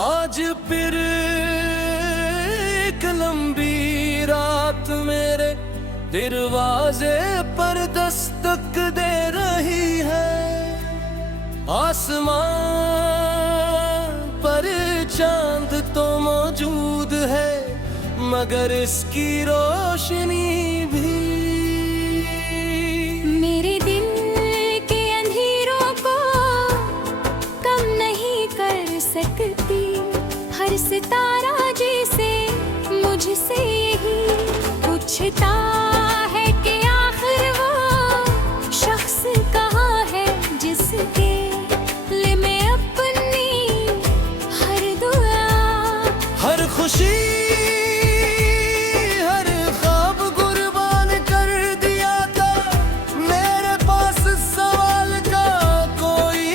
आज फिर एक लंबी रात मेरे दरवाजे पर दस्तक दे रही है। आसमान पर चांद तो मौजूद है, मगर इसकी रोशनी भी मेरे दिल के अंधेरों को कम नहीं कर सकती। हर सितारा जैसे मुझसे यही पूछता है कि आखिर वो शख्स कहाँ है जिसके लिए मैं अपनी हर दुआ, हर खुशी, हर ख्वाब कुर्बान कर दिया था। मेरे पास सवाल का कोई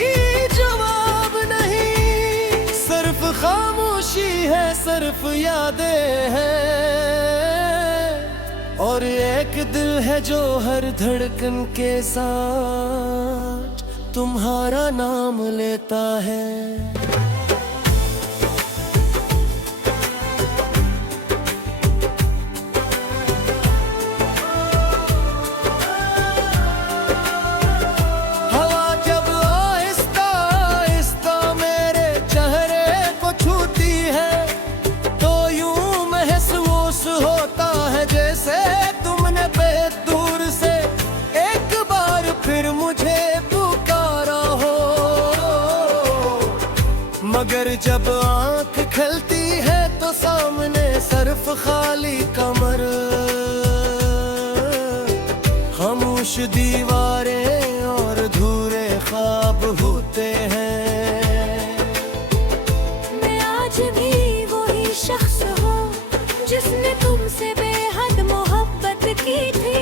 जवाब नहीं, सिर्फ खामोशी है, सिर्फ यादें हैं, और एक दिल है जो हर धड़कन के साथ तुम्हारा नाम लेता है। हवा जब आहिस्ता आहिस्ता मेरे चेहरे को छूती है, तो यूं महसूस होता है जैसे तुमने बेदूर से एक बार फिर मुझे पुकारा हो। मगर जब आंख खलती है तो सामने सिर्फ खाली कमर, खामोश दीवारें और अधूरे ख्वाब होते हैं। मैं आज भी वही शख्स हूँ जिसने तुमसे बेहद मोहब्बत की थी।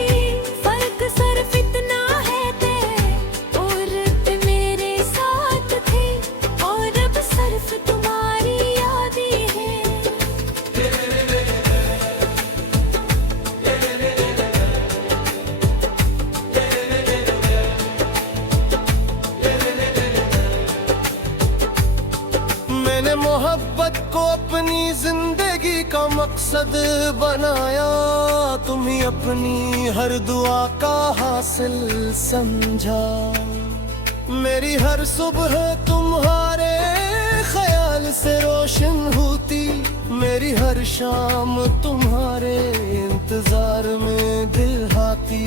फर्क सिर्फ इतना है थे और तुम मेरे साथ थे, और अब सिर्फ तुम्हारी याद ही है। मैंने मोहब्बत को अपनी जिंदगी का मकसद बनाया, तुम ही अपनी हर दुआ का हासिल समझा। मेरी हर सुबह तुम्हारे ख्याल से रोशन होती, मेरी हर शाम तुम्हारे इंतजार में दिल हाथी।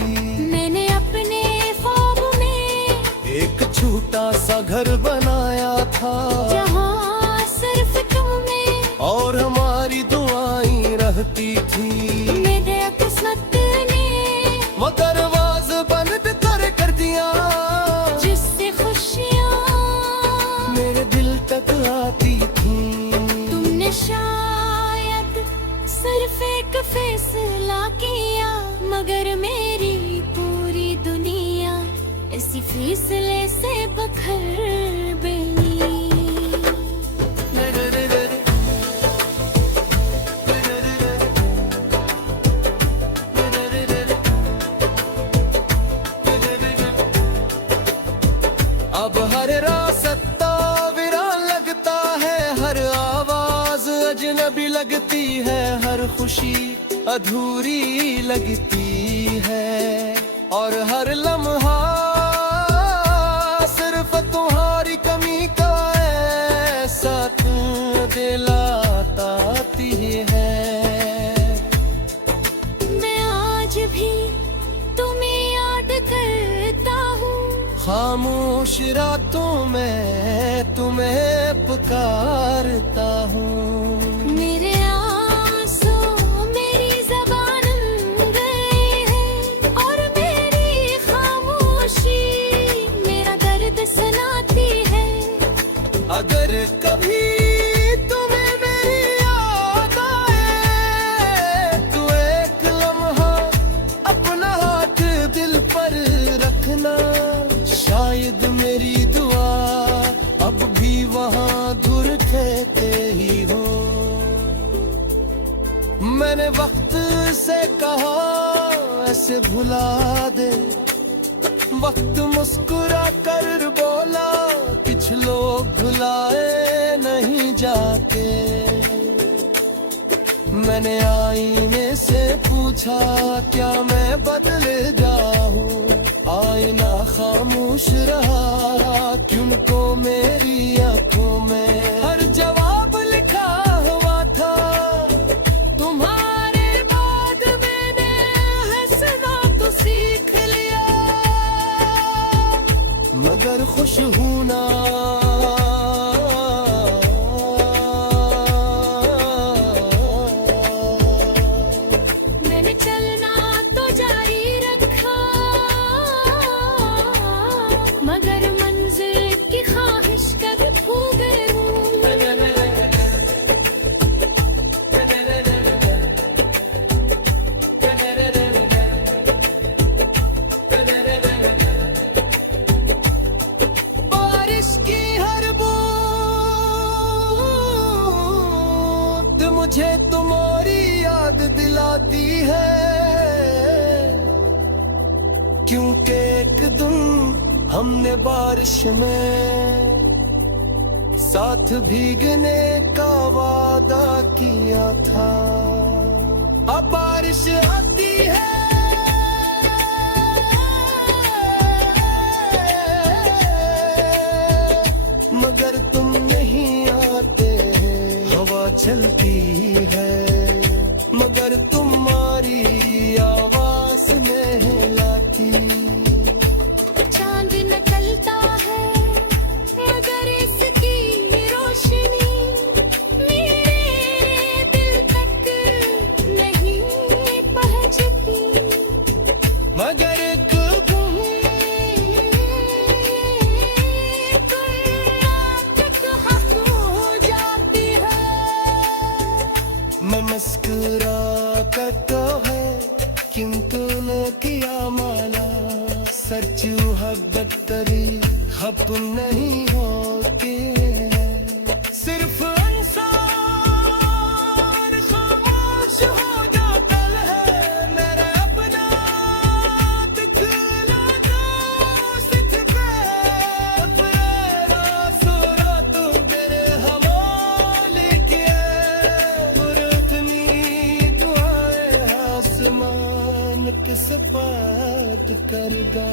मैंने अपने ख्वाब में एक छोटा सा घर बनाया था, जहाँ सिर्फ तुम्हें और हमारी दुआएं रहती थी। मेरे किस्मत ने वो दरवाज़ा बंद कर दिया, जिससे खुशियाँ मेरे दिल तक आती थी। तुमने शायद सिर्फ एक फैसला किया, मगर मेरी पूरी दुनिया इसी फैसले से बखर गई। अब हर रास्ता वीरान लगता है, हर आवाज अजनबी लगती है, हर खुशी अधूरी लगती है, और हर लम्हा सिर्फ तुम्हारी कमी का एहसास दिलाती है। मैं आज भी तुम्हें याद करता हूँ, खामोश रातों में तुम्हें पुकारता हूँ। मेरे आंसू मेरी ज़बान गए हैं, और मेरी खामोशी मेरा दर्द सुनाती है। अगर कभी तुम्हें मेरी याद आए, तो एक लम्हा अपना हाथ दिल पर रखना, शायद मेरी दुआ अब भी वहाँ धुर कहते ही हो। मैंने वक्त से कहा ऐसे भुला दे, वक्त मुस्कुरा कर बोला कुछ लोग भुलाए नहीं जाते। पूछा क्या मैं बदल गया हूँ, आईना खामोश रहा क्योंकि मेरी आंखों में हर जवाब लिखा हुआ था। तुम्हारे बाद मैंने हंसना तो सीख लिया, मगर खुश हूं ना। मैंने चलना तो जारी रखा, मगर मंजिल की ख्वाहिश कभी खो गई हूँ। बारिश की हर बूंद मुझे तुम्हारी याद दिलाती है, क्योंकि एक दिन हमने बारिश में साथ भीगने का वादा किया था। अब बारिश आती है मगर तुम नहीं आते, हवा चलती है मगर तुम्हारी आवाज नहीं लाती। चांद निकलता है मगर इसकी रोशनी मेरे दिल तक नहीं पहुंचती। मगर मैं मुस्कुरा कर तो है किंतु न किया माना, सच मोहब्बत करी खप नहीं होती है। सिर्फ इंसान खामोश हो जाता है, मेरा अपना दिखला दो सिख पे अपना सुरा तुम मेरे हवाले किए। आसमान के सपाट कर गा